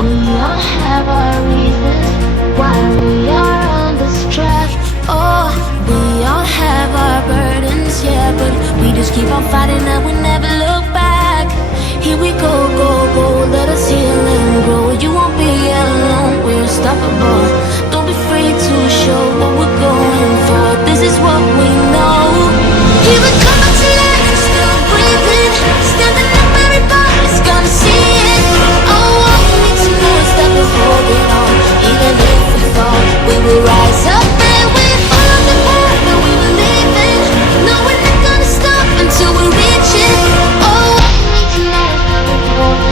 We all have our reasons why we are under stress. Oh, we all have our burdens, yeah, but we just keep on fighting and we never look back. Here we go, go, go, let us heal and grow. You won't be alone, we're unstoppable. Don't be afraid to show what we're going for. This is what we know. Here we come back to life, still breathing, standing up, everybody's gonna see it. Oh, all we need to know is that we're holding on. Even if we fall, we will rise up and we follow the path that we believe in. No, we're not gonna stop until we reach it. Oh, all we need to know is that we're holding on.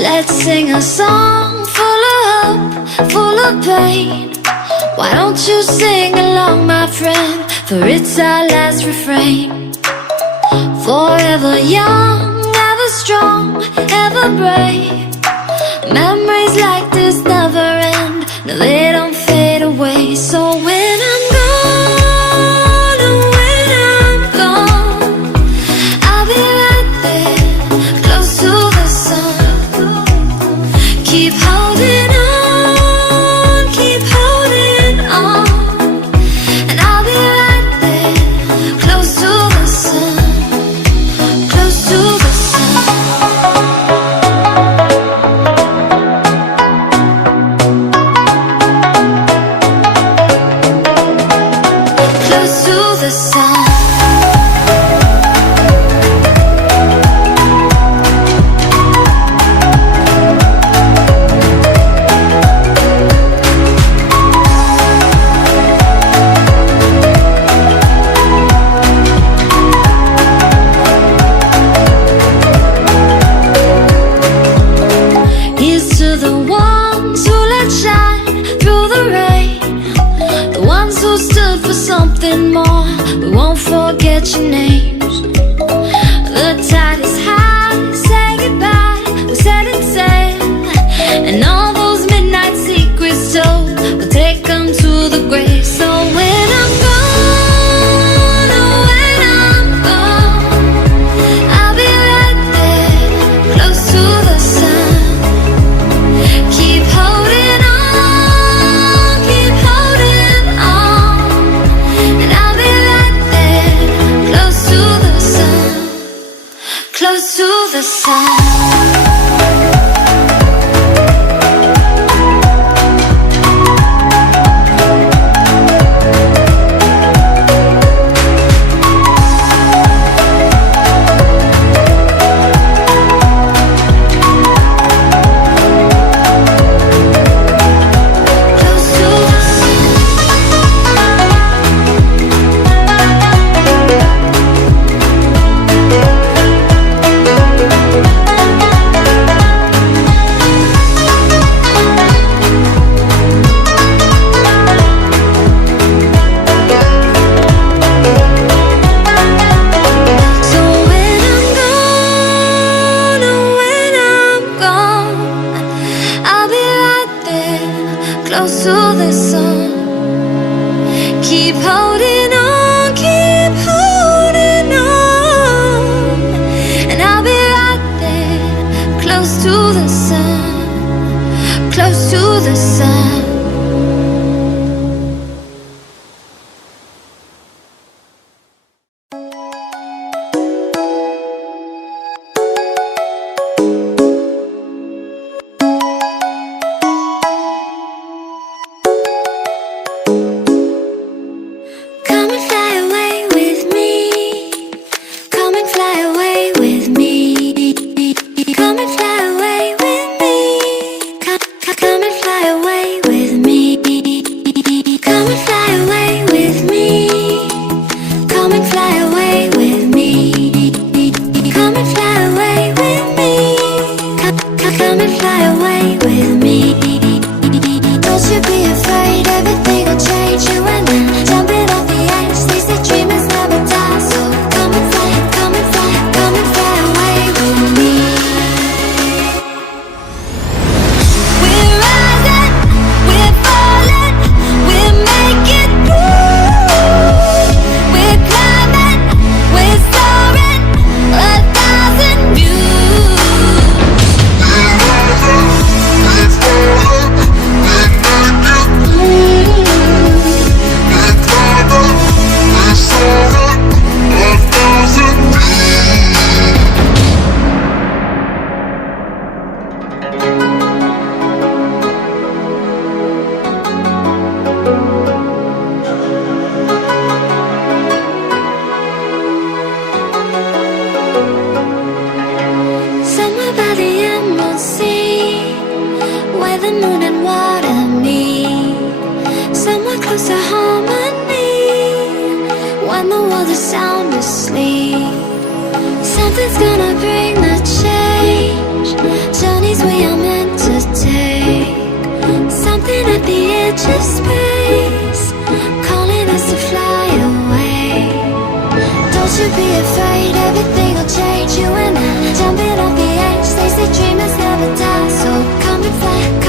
Let's sing a song full of hope, full of pain. Why don't you sing along, my friend? For it's our last refrain. Forever young, ever strong, ever brave. Memories like this never end. No, they don't fade away. So when I'm gone, oh, when I'm gone, I'll be right there, close to the sun. Keep holding on, keep holding on, and I'll be right there, close to the sun, close to the sun. Close to the sun. Here's to the ones who let shine through the rain, the ones who stood for something more. We won't forget your names. The tide is high, say goodbye, we're setting sail, and all those midnight secrets told, we'll take them to the grave. So when I'm gone, oh, when I'm gone, I'll be right there, close to the sun. Keep holding on, keep holding on, and I'll be right there, close to the sun, close to the sun. So when I'm gone, oh, when I'm gone, I'll be right there, close to the sun. Keep holding on, keep holding on, and I'll be right there, close to the sun, close to the sun. Come and fly away with me. Come and fly away with me. Come and fly away with me. Come and fly away with me. Come and fly away with me. Come and fly away with me. Come and fly away with me. Come and fly away with me. Don't you be afraid, everything will change. You and I jumping off the edge. They say dreamers never die. So come and fly, come and fly, come and fly away with me. We're rising, we're falling, we're making through. We're climbing, we're soaring, 1,000 views. We're rising, we're falling, we're making through. We're climbing, we're soaring, 1,000 Somewhere by the emerald sea, where the moon and water meet. Somewhere close to harmony, when the world is sound asleep. Something's gonna bring the change. journeys we are meant to take, something at the edge of space, calling us to fly away. Don't you be afraid, everything will change. You and I, jumping off the edge. They say dreamers never die, so come and fly.